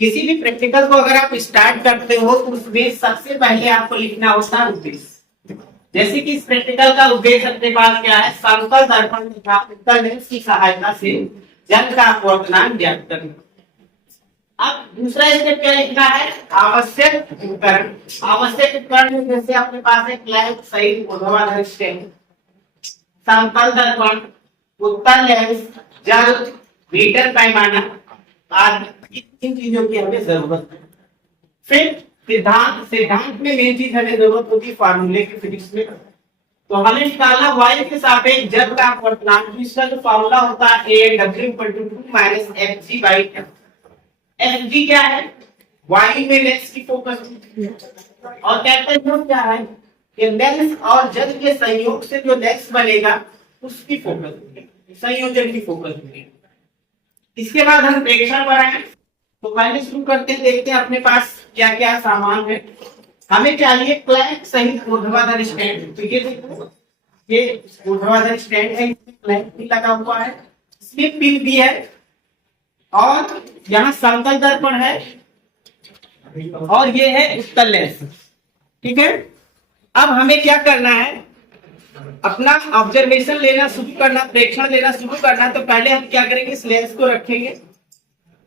किसी भी प्रैक्टिकल को अगर आप स्टार्ट करते हो तो उसमें सबसे पहले आपको लिखना होता है उद्देश्य। जैसे कि इस प्रैक्टिकल का उद्देश्य अपने पास क्या है, समतल दर्पण तथा उत्तल लेंस की सहायता से जल का अपवर्तनांक ज्ञात करना। अब दूसरा स्टेप क्या लिखना है, आवश्यक उपकरण। आवश्यक उपकरण जैसे आपके पास एक लेंस, सही ऊर्ध्वाधर स्टैंड, समतल दर्पण, उत्तल लेंस, जल, मीटर पैमाना आदि, इन चीजों की हमें जरूरत है। फिर सिद्धांत, सिद्धांत में मेन चीज हमें जरूरत होती है फार्मूले की, फिजिक्स में। तो हमें निकालना वायु के सापेक्ष जल का अपवर्तनांक। इसका जो फार्मूला होता है AW = 2 - FG/F। FG क्या है, वायु में लेंस की फोकस दूरी है, और कैपिटल क्या है कि लेंस और जल के संयोग से जो लेंस बनेगा उसकी फोकस दूरी, संयोजन की फोकस दूरी। इसके बाद हम प्रेक्षण बनाएं। तो पहले शुरू करते हैं, देखते हैं अपने पास क्या क्या सामान है। हमें चाहिए क्लैंप सहित ऊर्ध्वाधर स्टैंड। तो ये देखो, ये ऊर्ध्वाधर स्टैंड है, इसमें क्लैंप भी लगा हुआ है, इसमें पिन भी है, और यहाँ समतल दर्पण है, और ये है उत्तल लेंस। ठीक है, अब हमें क्या करना है, अपना ऑब्जर्वेशन लेना शुरू करना, प्रेक्षण लेना शुरू करना। तो पहले हम क्या करेंगे, इस लेंस को रखेंगे।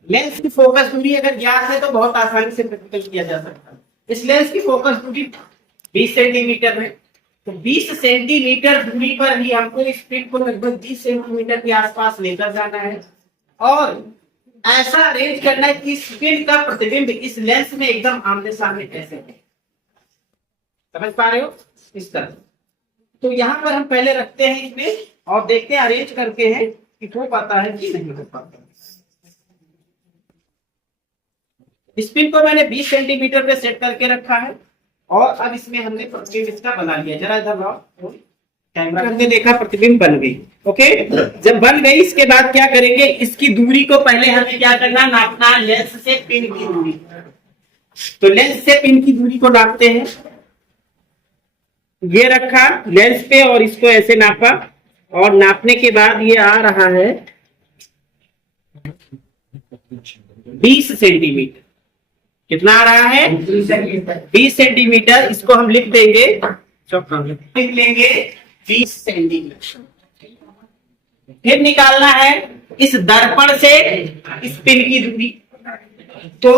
लेंस की फोकस दूरी अगर ज्ञात है तो बहुत आसानी से प्रैक्टिकल किया जा सकता है। इस लेंस की फोकस दूरी 20 सेंटीमीटर है। तो 20 सेंटीमीटर दूरी पर ही हमको इस पिन को लगभग 20 सेंटीमीटर के आसपास लेकर जाना है, और ऐसा अरेंज करना है कि इस पिन का प्रतिबिंब इस लेंस में एकदम आमने सामने कैसे है। समझ पा रहे हो, इस तरह। तो यहाँ पर हम पहले रखते हैं इसमें, और देखते हैं अरेंज करके हैं कि हो पाता है कि नहीं हो पाता। इस पिन को मैंने 20 सेंटीमीटर पे सेट करके रखा है, और अब इसमें हमने प्रतिबिंब इसका बना लिया। जरा इधर लाओ, कैमरा हमने देखा प्रतिबिंब बन गई। ओके, जब बन गई इसके बाद क्या करेंगे, इसकी दूरी को पहले हमें क्या करना, नापना लेंस से पिन की दूरी। तो लेंस से पिन की दूरी को नापते हैं। ये रखा लेंस पे और इसको ऐसे नापा, और नापने के बाद ये आ रहा है 20 सेंटीमीटर। कितना आ रहा है, 20 सेंटीमीटर। इसको हम लिख देंगे, लिख लेंगे 20 सेंटीमीटर। फिर निकालना है इस दर्पण से इस पिन की दूरी। तो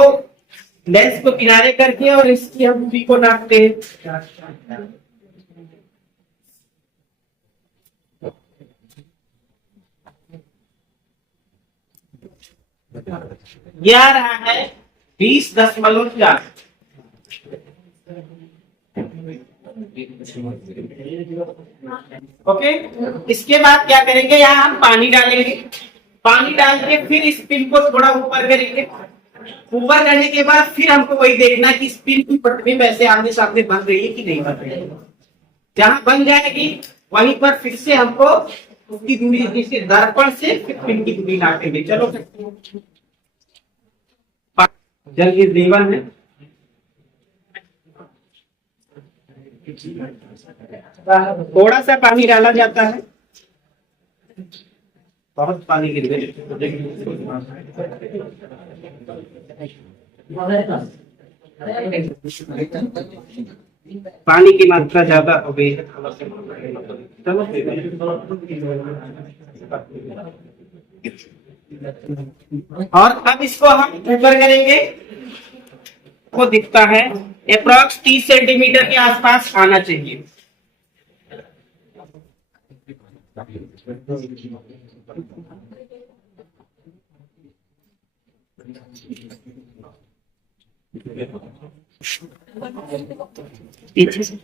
लेंस को किनारे करके और इसकी हम दूरी को नापते हैं। ये आ रहा है 20.4। ओके, इसके बाद क्या करेंगे, यहाँ हम पानी डालेंगे। पानी डाल के फिर इस पिन को थोड़ा ऊपर करेंगे। ऊपर करने के बाद फिर हमको वही देखना कि इस पिन की प्रतिबिंब ऐसे आमने सामने बन रही है कि नहीं बन रही है। जहां बन जाएगी वहीं पर फिर से हमको उसकी दूरी, जैसे दर्पण से फिर पिन की दूरी नापेंगे। चलो, जल की जीवन है, थोड़ा सा पानी डाला जाता है, बहुत पानी गिर गए। पानी की मात्रा ज्यादा हो गई है। और अब इसको हम ऊपर करेंगे, वो दिखता है अप्रॉक्स 30 सेंटीमीटर के आसपास आना चाहिए। पीछे से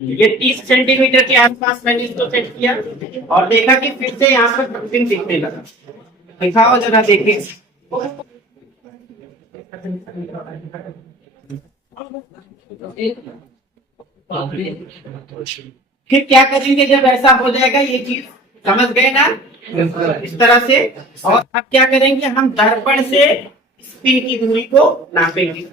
ये 30 सेंटीमीटर के आसपास मैंने इसको सेट किया, और देखा कि फिर से यहाँ पर प्रतिबिंब दिखने लगा। दिखाओ जरा, देखें। फिर क्या करेंगे, जब ऐसा हो जाएगा, ये चीज समझ गए ना, इस तरह से। और अब क्या करेंगे, हम दर्पण से स्पिन की दूरी को नापेंगे।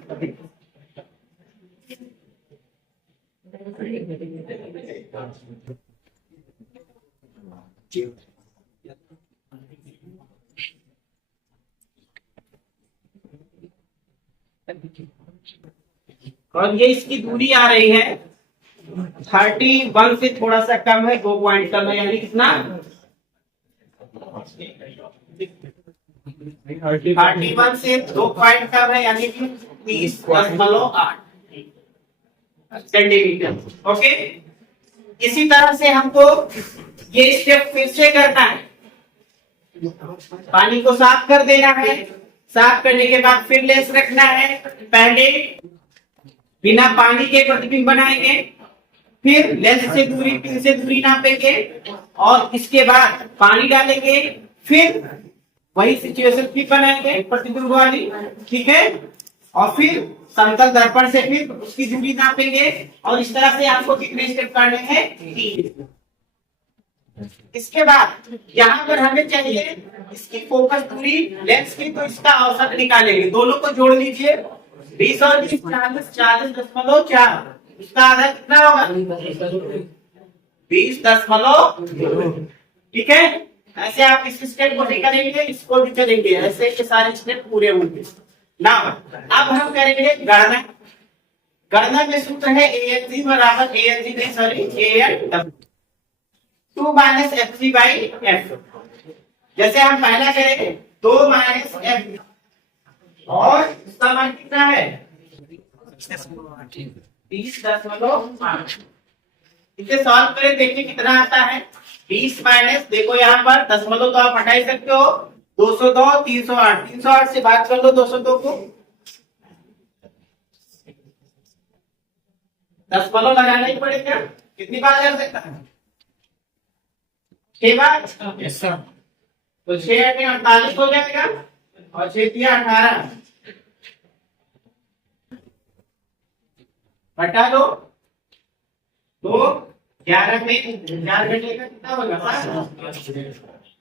और ये इसकी दूरी आ रही है 31 से थोड़ा सा कम है, 2 पॉइंट कम है, यानी कितना 31 से 2 पॉइंट कम है, यानी कि 30.8 सेंटीमीटर। ओके, इसी तरह से हमको ये स्टेप फिर से करना है। पानी को साफ कर देना है, साफ करने के बाद फिर लेंस रखना है। पहले बिना पानी के प्रतिबिंब बनाएंगे, फिर लेंस से दूरी, पिन से दूरी नापेंगे, और इसके बाद पानी डालेंगे, फिर वही सिचुएशन फिर बनाएंगे प्रतिबिंब वाली, ठीक है। और फिर समतल दर्पण से फिर उसकी दूरी नापेंगे, और इस तरह से आपको कितने स्टेप करने हैं, 3। इसके बाद यहाँ पर हमें चाहिए इसकी फोकस दूरी लेंस की, तो इसका औसत निकालेंगे। दोनों को जोड़ लीजिए, 20 और 20 40, 40.4। इसका आधा कितना होगा, 20.0। ठीक है, ऐसे आप इस स्टेप को भी करेंगे, इसको भी करेंगे, ऐसे के सारे स्टेप पूरे होंगे ना। अब हम करेंगे गणना। गणना में सूत्र है ANG बराबर AN 2 minus F3 by F। जैसे हम पहला करेंगे 2 माइनस F, और इसका मान कितना है 30.8। इसे सॉल्व करें, देखिए कितना आता है। 20 माइनस, देखो यहाँ पर दशमलव तो आप हटा ही सकते हो, 202 308, 308 से भाग कर लो 202 को, दशमलव लगाना ही पड़ेगा। कितनी बार कर सकता है, 6 बार। Yes sir. तो 6 में 48 हो जाएगा, और 6 दिया 18, बटा दो, तो 11 में 4 घंटे का कितना होगा,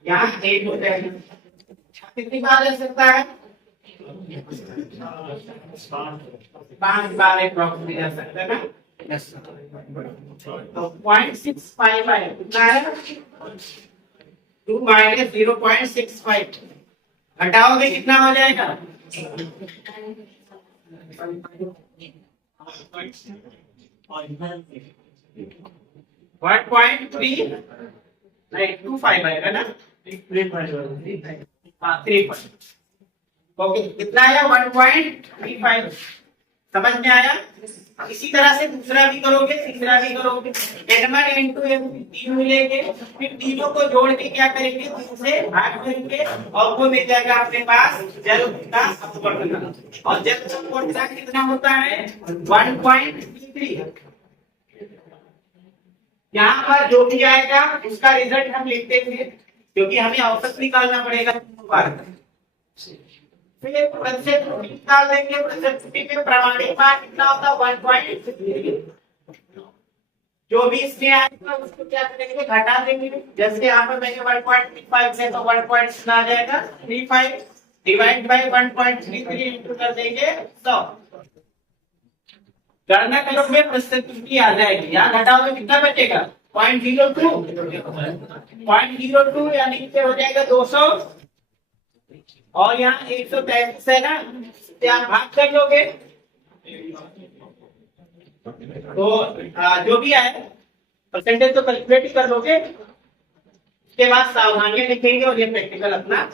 यहाँ 8 हो जाएगा। कितनी बार ले सकता है, 5 बार अप्रॉक्सीमेट ले सकता है ना। यस तो 0.655 कितना है, 2 माइनस 0.65, घटाओगे कितना हो जाएगा, 1.325 आएगा ना, 3 ओके, कितना आया 1.35, समझ में आया। इसी तरह से दूसरा भी करोगे, तीसरा भी करोगे, N1 N2 N3 तीन मिलेंगे, फिर तीनों को जोड़ के क्या करेंगे, 3 से भाग करेंगे, और वो मिल जाएगा अपने पास जल का अपवर्तन। और जल का अपवर्तन कितना होता है 1.33। यहाँ पर जो भी आएगा उसका रिजल्ट हम लिख देंगे, क्योंकि हमें औसत निकालना पड़ेगा। फिर प्रतिशत त्रुटि निकाल देंगे, प्रतिशत त्रुटि में प्रमाणित मान कितना होता है 1.3। जो भी इसमें आएगा उसको क्या करेंगे, घटा देंगे। जैसे यहाँ पर मैंने 1.35 है, तो 1. कितना आ जाएगा 35, डिवाइड बाय 1.33 इंटू कर देंगे 100। गणना करोगे प्रतिशत त्रुटि आ जाएगी, यहाँ घटाओगे कितना बचेगा 0.02, 0.02 यानी कि हो जाएगा 200, और यहाँ 133 है ना, आप भाग कर लोगे, तो जो भी आए परसेंटेज तो कैलकुलेट कर लोगे। उसके बाद सावधानियां लिखेंगे, और ये प्रैक्टिकल अपना